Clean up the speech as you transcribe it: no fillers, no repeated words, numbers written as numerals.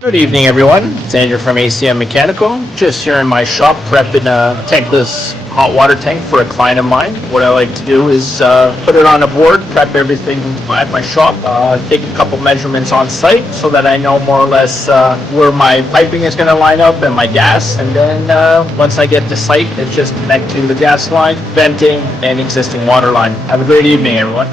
Good evening, everyone. It's Andrew from ACM Mechanical. Just here in my shop prepping a tankless hot water tank for a client of mine. What I like to do is put it on a board, prep everything at my shop, take a couple measurements on site so that I know more or less where my piping is going to line up and my gas. And then once I get to site, it's just connect to the gas line, venting, and existing water line. Have a great evening, everyone.